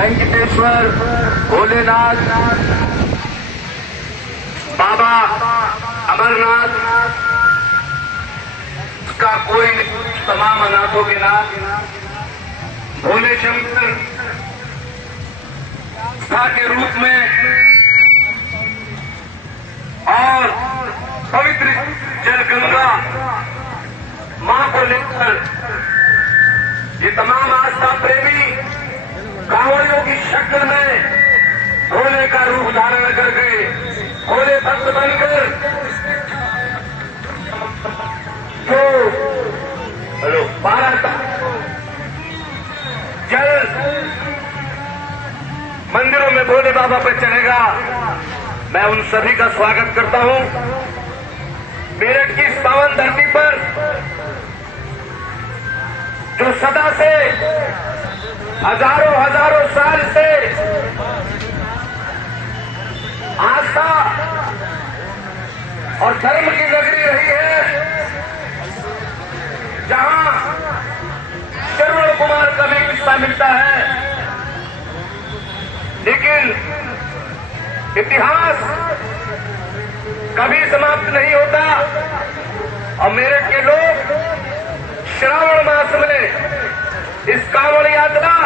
वेंकटेश्वर, भोलेनाथ, बाबा अमरनाथ का कोई तमाम अनाथों के नाथ भोले शंकर आस्था के रूप में और पवित्र जल गंगा मां को लेकर ये तमाम आस्था प्रेमी कांवड़ियों की शक्ल में भोले का रूप धारण करके भोले भक्त बनकर जो हेलो 12 जल मंदिरों में भोले बाबा पर चढ़ेगा। मैं उन सभी का स्वागत करता हूं। मेरठ की इस पावन धरती पर जो सदा से हजारों साल से आस्था और धर्म की नगरी रही है, जहां श्रवण कुमार का भी किस्सा मिलता है, लेकिन इतिहास कभी समाप्त नहीं होता। और मेरठ के लोग श्रावण मास में इस कांवड़ यात्रा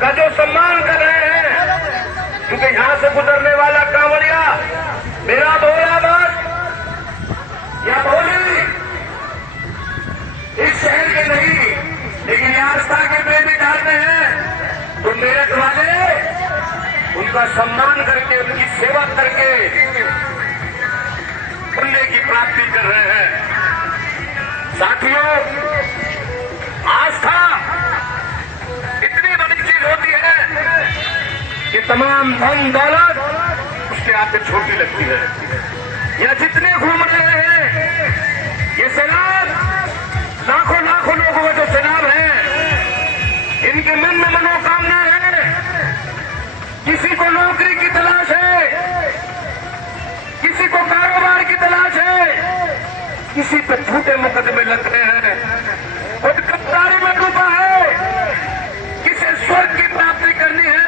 का जो सम्मान कर रहे हैं, क्योंकि यहां से गुजरने वाला कांवड़िया मेरा भोला भक्त या भोली इस शहर के नहीं, लेकिन आस्था के प्रेमी डालते हैं, तो मेरठ वाले उनका सम्मान करके उनकी सेवा करके पुण्य की प्राप्ति कर रहे हैं। साथियों, आस्था इतनी बड़ी चीज होती है कि तमाम धन दौलत उसके आगे छोटी लगती है। या जितने घूम रहे हैं, ये सैलाब लाखों लोगों का जो सैलाब है, इनके मन में मनोकामना है। किसी को नौकरी की तलाश है, किसी को कारोबार की तलाश है, किसी पे झूठे मुकदमे लग रहे हैं, खुद गद्दारी में डूबा है, किसे स्वर्ग की प्राप्ति करनी है।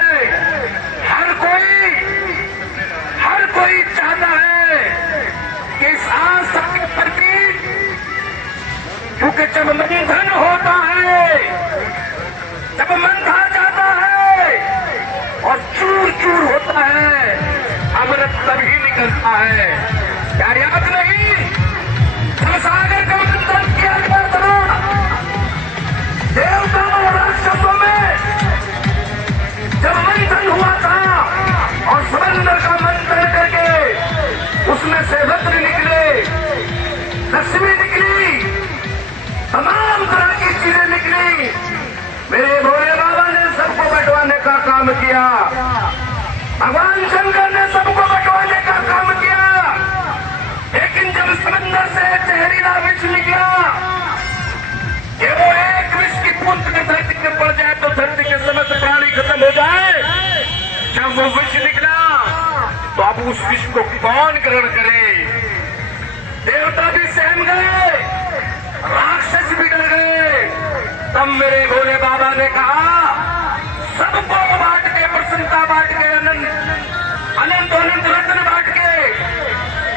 हर कोई चाहता है कि इस आस्था के प्रतीक, क्योंकि जब मंथन होता है, जब मंथा जाता है और चूर चूर होता है, अमृत तभी निकलता है। क्या याद नहीं, जब सागर का मंथन किया गया था, देवताओं और राक्षसों में जब मंथन हुआ था और समंदर का मंथन करके उसमें से रत्न निकले, लक्ष्मी निकली, तमाम तरह की चीजें निकली, मेरे भोले बाबा ने सबको बंटवाने का काम किया। भगवान शंकर ने सबको बंटवाने का काम किया। लेकिन जब समंदर से जहरीला विष निकला कि वो एक विष की बूंद के धरती में पड़ जाए तो धरती के समस्त प्राणी खत्म हो जाए, जब वो विष निकला तो अब उस विष को कौन ग्रहण करे। देवता भी सहम गए, राक्षस भी डर गए। तब मेरे भोले बाबा ने कहा, सबको बांट के, प्रसन्नता बांट के, अनंत रत्न बांट के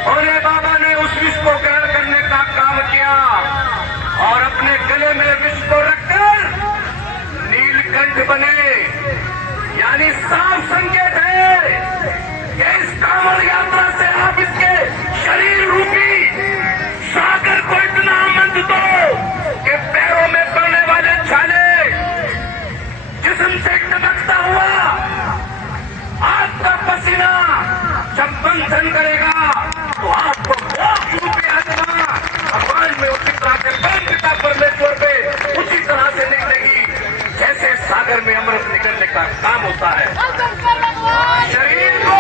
भोले बाबा ने उस विष को ग्रहण करने का काम किया और अपने गले में विष को रखकर नीलकंठ बने। यानी साफ संकेत है कि इस कांवड़ यात्रा से आप इसके शरीर रूपी सागर को इतना मंद दो कि पैरों में पड़ने वाले छाले जिस्म से टपकता हुआ आपका पसीना जब मंथन करेगा तो आपको मोक्ष रूपी आत्मा भगवान में उसी तरह से परम पिता परमेश्वर पे उसी तरह से निकलेगी जैसे सागर में अमृत निकलने का काम होता है। शरीर को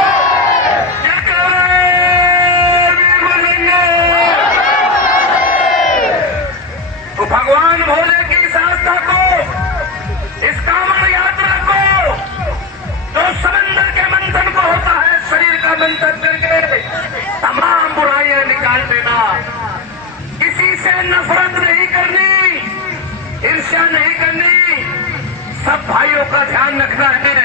तो भगवान भोले की इस आस्था को, इस कांवड़ यात्रा को, जो समंदर के मंथन को होता है, शरीर का मंथन करके तमाम बुराइयां निकाल देना, किसी से नफरत नहीं करनी, ईर्ष्या नहीं करनी, सा ध्यान रखना है